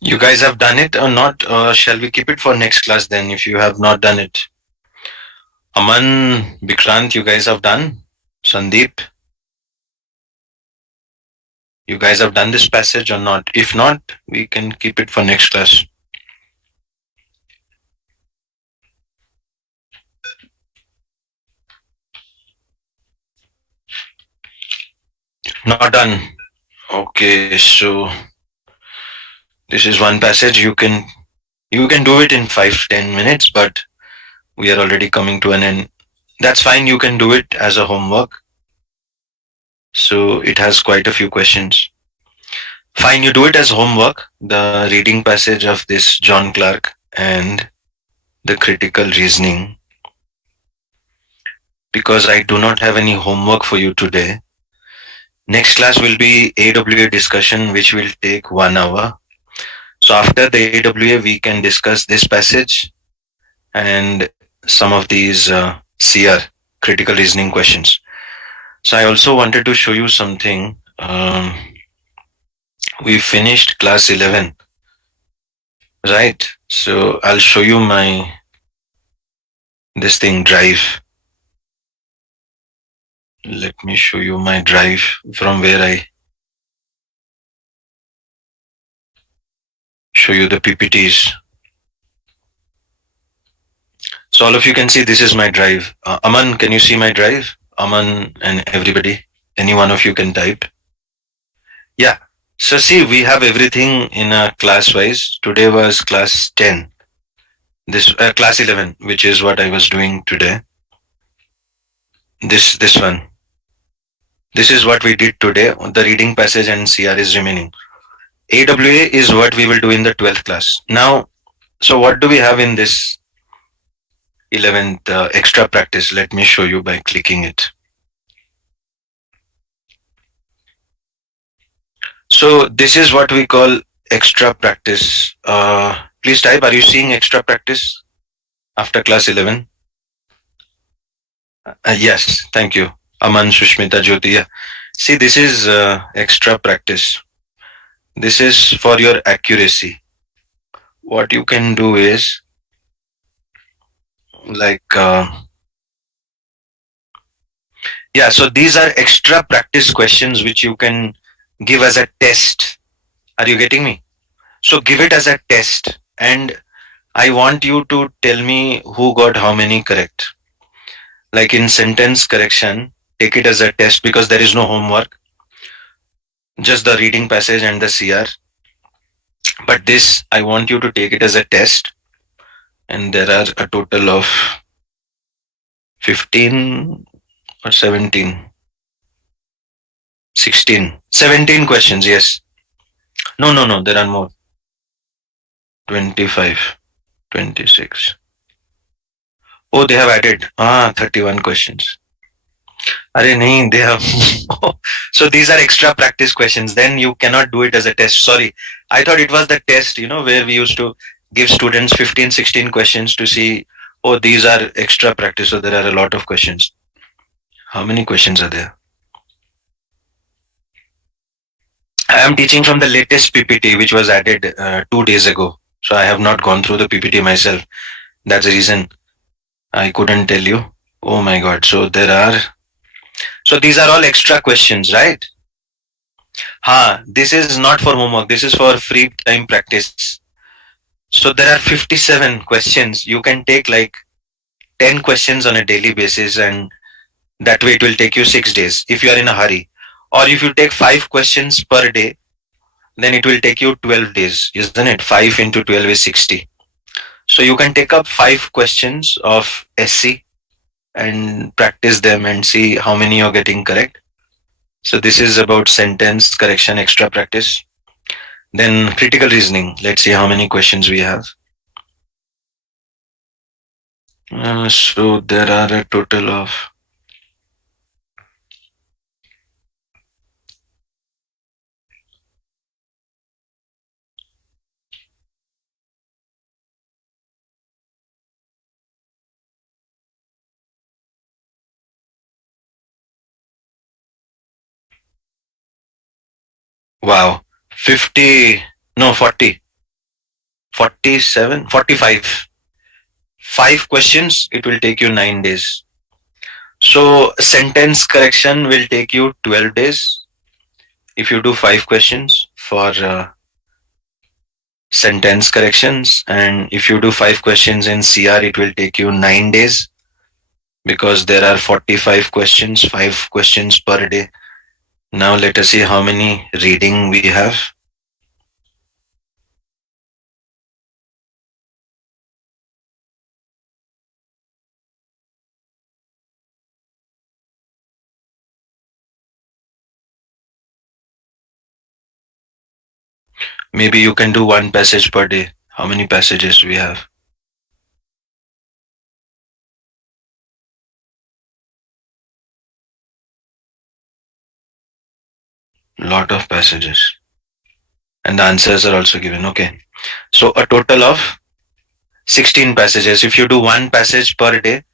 You guys have done it or not? Shall we keep it for next class then if you have not done it? Aman, Vikrant, you guys have done? Sandeep, you guys have done this passage or not? If not, we can keep it for next class. Not done. Okay, so this is one passage. You can do it in 5-10 minutes, but we are already coming to an end. That's fine. You can do it as a homework. So it has quite a few questions. Fine, you do it as homework. The reading passage of this John Clark and the critical reasoning. Because I do not have any homework for you today. Next class will be AWA discussion, which will take 1 hour. So after the AWA, we can discuss this passage and some of these CR, critical reasoning questions. So I also wanted to show you something. We finished class 11, right? So I'll show you my this thing drive. Let me show you my drive from where I show you the PPTs. So all of you can see this is my drive. Aman, can you see my drive? Aman and everybody, any one of you can type. Yeah. So see, we have everything in a class wise. Today was class 10. This class 11, which is what I was doing today. This one. This is what we did today. The reading passage and CR is remaining. AWA is what we will do in the 12th class. Now, so what do we have in this 11th extra practice? Let me show you by clicking it. So this is what we call extra practice. Please type, are you seeing extra practice after class 11? Yes, thank you. Aman, Sushmita, Jyoti. Yeah. See, this is extra practice. This is for your accuracy. What you can do is like, yeah, so these are extra practice questions which you can give as a test. Are you getting me? So give it as a test. And I want you to tell me who got how many correct. Like in sentence correction, take it as a test because there is no homework, just the reading passage and the CR. But this, I want you to take it as a test. And there are a total of 15 or 17, 16, 17 questions. Yes. No, no, no, there are more. 25, 26. Oh, they have added 31 questions. Arey nahi, they have. So these are extra practice questions. Then you cannot do it as a test. Sorry. I thought it was the test, where we used to give students 15, 16 questions to see, oh, these are extra practice. So there are a lot of questions. How many questions are there? I am teaching from the latest PPT, which was added 2 days ago. So I have not gone through the PPT myself. That's the reason I couldn't tell you. Oh my God. So these are all extra questions, right? This is not for homework. This is for free time practice. So there are 57 questions. You can take like 10 questions on a daily basis, and that way it will take you 6 days if you are in a hurry. Or if you take 5 questions per day, then it will take you 12 days, isn't it? 5 into 12 is 60. So you can take up 5 questions of SC and practice them and see how many you're getting correct. So this is about sentence correction, extra practice. Then critical reasoning. Let's see how many questions we have. So there are a total of wow, 50, no 40. 47, 45. 5 questions, it will take you 9 days. So sentence correction will take you 12 days if you do 5 questions for sentence corrections. And if you do 5 questions in CR, it will take you 9 days because there are 45 questions, 5 questions per day. Now let us see how many reading we have. Maybe you can do one passage per day. How many passages we have? Lot of passages. And the answers are also given. Okay. So a total of 16 passages. If you do one passage per day,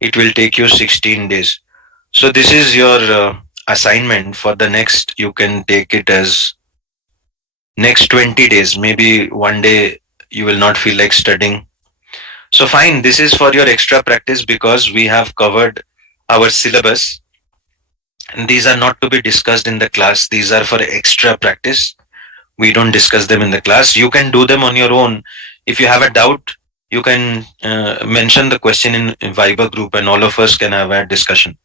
it will take you 16 days. So this is your assignment for the next. You can take it as next 20 days. Maybe one day you will not feel like studying. So fine, this is for your extra practice because we have covered our syllabus. And these are not to be discussed in the class. These are for extra practice. We don't discuss them in the class. You can do them on your own. If you have a doubt, you can mention the question in Viber group and all of us can have a discussion.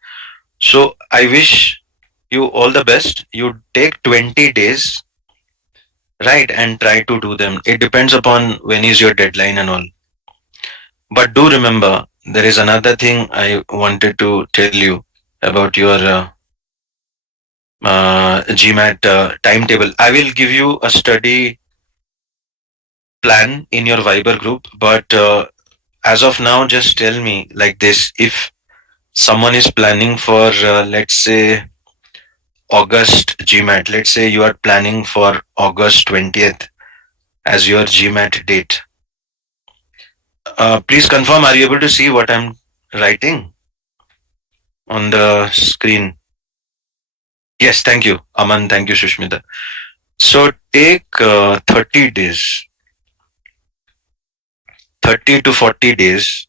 So I wish you all the best. You take 20 days, right, and try to do them. It depends upon when is your deadline and all. But do remember, there is another thing I wanted to tell you about your GMAT timetable. I will give you a study plan in your Viber group, but as of now, just tell me like this: if someone is planning for, let's say, August GMAT, let's say you are planning for August 20th as your GMAT date. Please confirm, are you able to see what I'm writing on the screen? Yes, thank you, Aman. Thank you, Shushmita. So take 30 days, 30 to 40 days,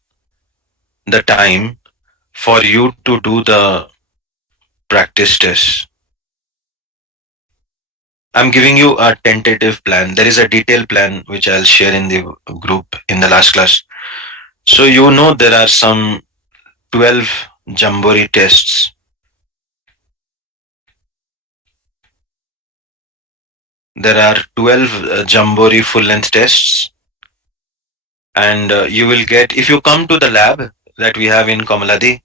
the time for you to do the practice test. I'm giving you a tentative plan. There is a detailed plan which I'll share in the group in the last class. So you know there are some 12 Jambori tests. There are 12 Jambori full length tests, and you will get, if you come to the lab that we have in Kamaladi,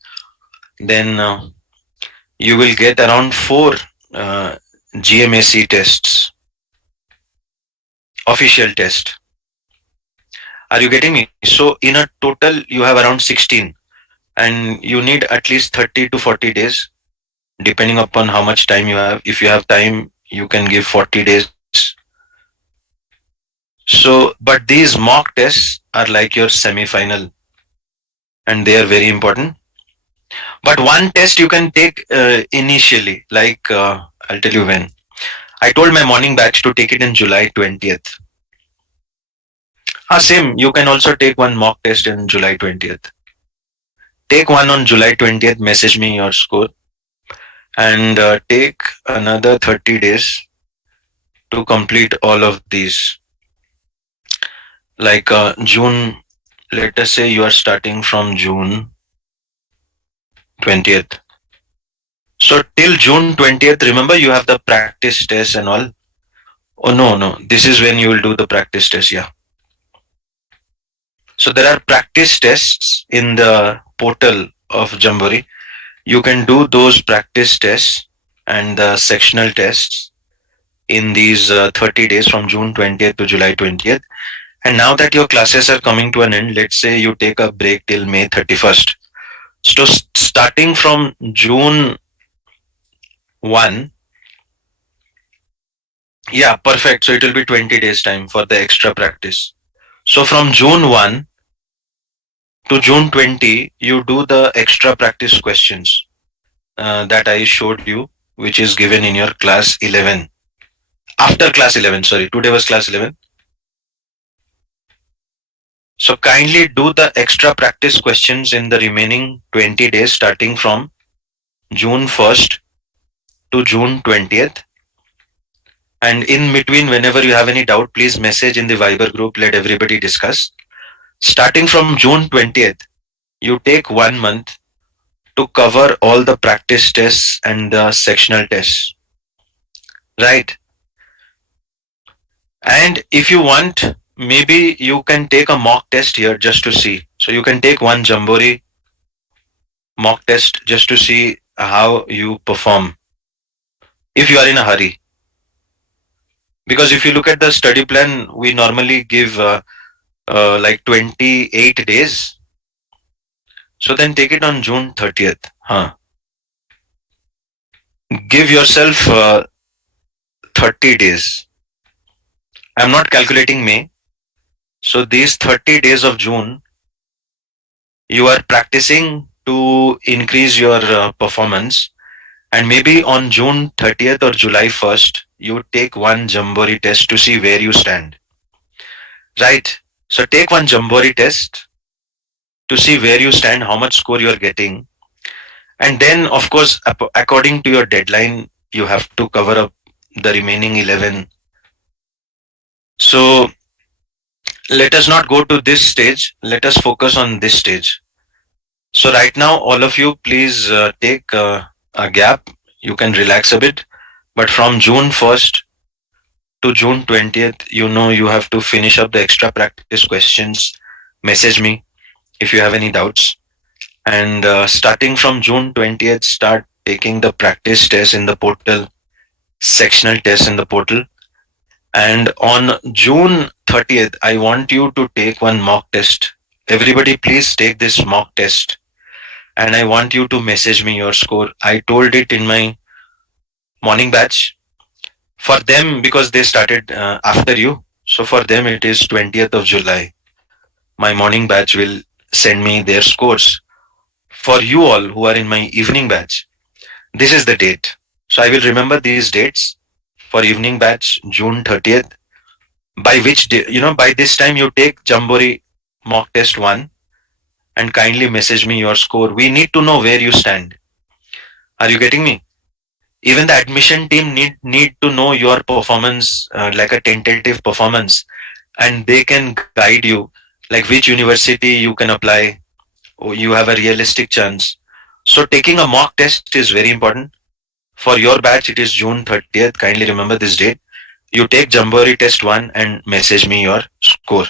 then you will get around 4 GMAC tests, official test. Are you getting me? So in a total, you have around 16, and you need at least 30 to 40 days, depending upon how much time you have. If you have time, you can give 40 days. So, but these mock tests are like your semi-final, and they are very important. But one test you can take initially, like I'll tell you when. I told my morning batch to take it in July 20th. Same, you can also take one mock test in July 20th. Take one on July 20th, message me your score, and take another 30 days to complete all of these. Like June, let us say you are starting from June 20th. So till June 20th, remember you have the practice test and all. Oh, no, this is when you will do the practice test. Yeah. So there are practice tests in the portal of Jamboree. You can do those practice tests and the sectional tests in these 30 days from June 20th to July 20th. And now that your classes are coming to an end, let's say you take a break till May 31st. So starting from June 1, yeah, perfect. So it will be 20 days time for the extra practice. So from June 1 to June 20, you do the extra practice questions that I showed you, which is given in your class 11. After class 11, sorry, today was class 11. So kindly do the extra practice questions in the remaining 20 days starting from June 1st to June 20th. And in between, whenever you have any doubt, please message in the Viber group. Let everybody discuss. Starting from June 20th, you take 1 month to cover all the practice tests and the sectional tests. Right. And if you want, maybe you can take a mock test here just to see. So you can take one Jambori mock test just to see how you perform if you are in a hurry. Because if you look at the study plan, we normally give like 28 days. So then take it on June 30th. Huh. Give yourself 30 days. I'm not calculating May. So these 30 days of June, you are practicing to increase your performance. And maybe on June 30th or July 1st, you take one Jambori test to see where you stand. Right. So take one Jambori test to see where you stand, how much score you are getting. And then, of course, according to your deadline, you have to cover up the remaining 11. So let us not go to this stage. Let us focus on this stage. So right now, all of you, please take a gap. You can relax a bit. But from June 1st to June 20th, you know you have to finish up the extra practice questions. Message me if you have any doubts. And starting from June 20th, start taking the practice tests in the portal, sectional tests in the portal. And on June 30th, I want you to take one mock test. Everybody, please take this mock test. And I want you to message me your score. I told it in my morning batch. For them, because they started after you, so for them it is 20th of July. My morning batch will send me their scores. For you all who are in my evening batch, this is the date. So I will remember these dates for evening batch, June 30th. By which day, by this time you take Jambori mock test 1 and kindly message me your score. We need to know where you stand. Are you getting me? Even the admission team need to know your performance, like a tentative performance, and they can guide you like which university you can apply, or you have a realistic chance. So taking a mock test is very important. For your batch, it is June 30th. Kindly remember this date. You take Jambori test 1 and message me your score.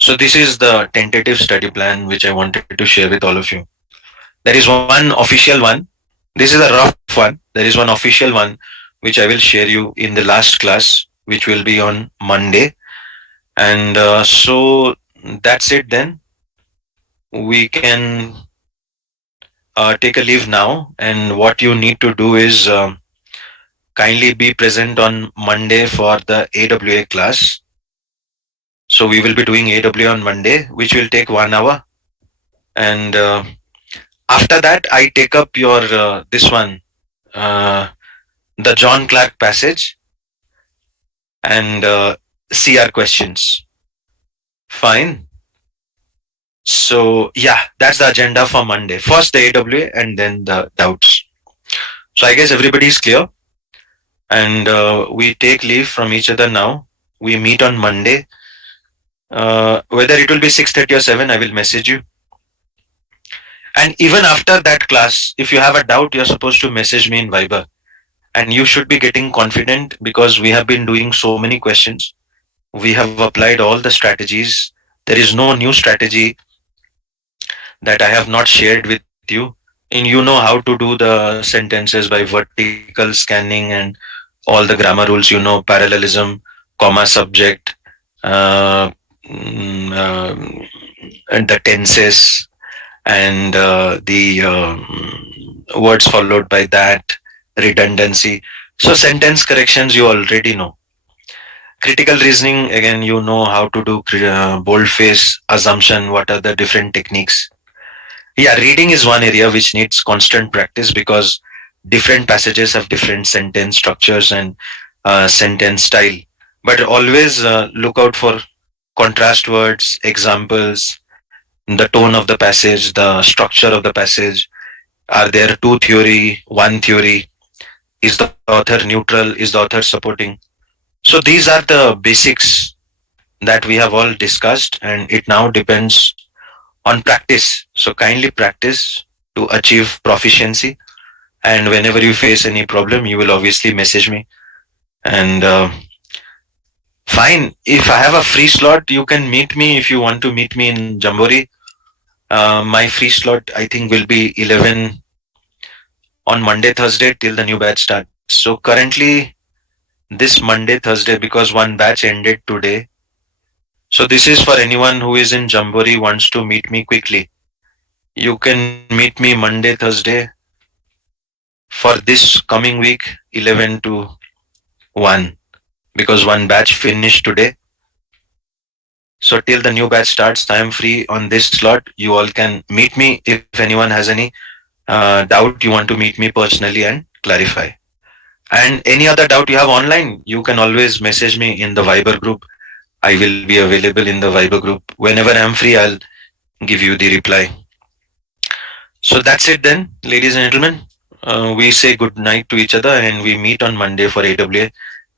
So this is the tentative study plan which I wanted to share with all of you. There is one official one. This is a rough one. There is one official one which I will share you in the last class, which will be on Monday. And so that's it then. We can take a leave now. And what you need to do is kindly be present on Monday for the AWA class. So we will be doing AWA on Monday, which will take 1 hour. And after that, I take up your this one, the John Clark passage, and CR questions. Fine. So yeah, that's the agenda for Monday. First the AWA and then the doubts. So I guess everybody is clear. And we take leave from each other now. We meet on Monday. Whether it will be 6:30 or 7, I will message you. And even after that class, if you have a doubt, you're supposed to message me in Viber. And you should be getting confident because we have been doing so many questions. We have applied all the strategies. There is no new strategy that I have not shared with you. And you know how to do the sentences by vertical scanning and all the grammar rules, parallelism, comma, subject, uh, mm, and the tenses, and the words followed by that, redundancy. So sentence corrections you already know. Critical reasoning, again, you know how to do boldface, assumption, what are the different techniques. Yeah, reading is one area which needs constant practice because different passages have different sentence structures and sentence style. But always look out for contrast words, examples, the tone of the passage, the structure of the passage. Are there two theory, one theory? Is the author neutral? Is the author supporting? So these are the basics that we have all discussed, and it now depends on practice. So kindly practice to achieve proficiency. And whenever you face any problem, you will obviously message me. And fine, if I have a free slot, you can meet me if you want to meet me in Jambori. My free slot, I think, will be 11 on Monday, Thursday till the new batch starts. So currently, this Monday, Thursday, because one batch ended today. So this is for anyone who is in Jambori wants to meet me quickly. You can meet me Monday, Thursday for this coming week, 11 to 1, because one batch finished today. So till the new batch starts, I am free on this slot. You all can meet me if anyone has any doubt. You want to meet me personally and clarify. And any other doubt you have online, you can always message me in the Viber group. I will be available in the Viber group. Whenever I'm free, I'll give you the reply. So that's it then, ladies and gentlemen. We say good night to each other and we meet on Monday for AWA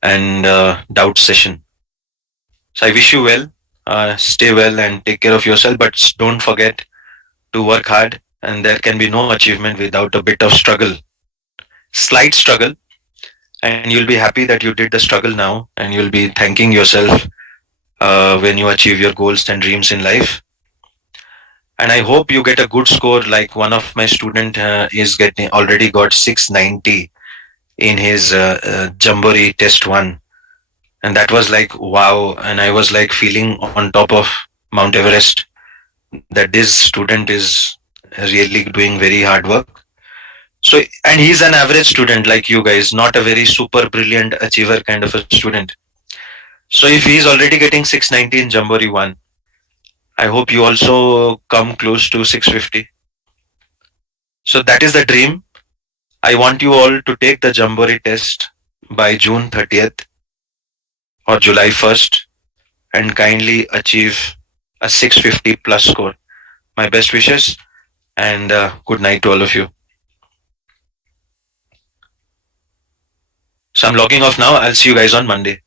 and doubt session. So I wish you well, stay well and take care of yourself, but don't forget to work hard, and there can be no achievement without a bit of struggle, slight struggle, and you'll be happy that you did the struggle now, and you'll be thanking yourself when you achieve your goals and dreams in life. And I hope you get a good score. Like one of my student is getting already got 690 in his Jambori test one, and that was like wow. And I was like feeling on top of Mount Everest that this student is really doing very hard work. So, and he's an average student like you guys, not a very super brilliant achiever kind of a student. So if he's already getting 690 in Jambori 1, I hope you also come close to 650. So that is the dream. I want you all to take the Jambori test by June 30th or July 1st and kindly achieve a 650 plus score. My best wishes and good night to all of you. So I'm logging off now. I'll see you guys on Monday.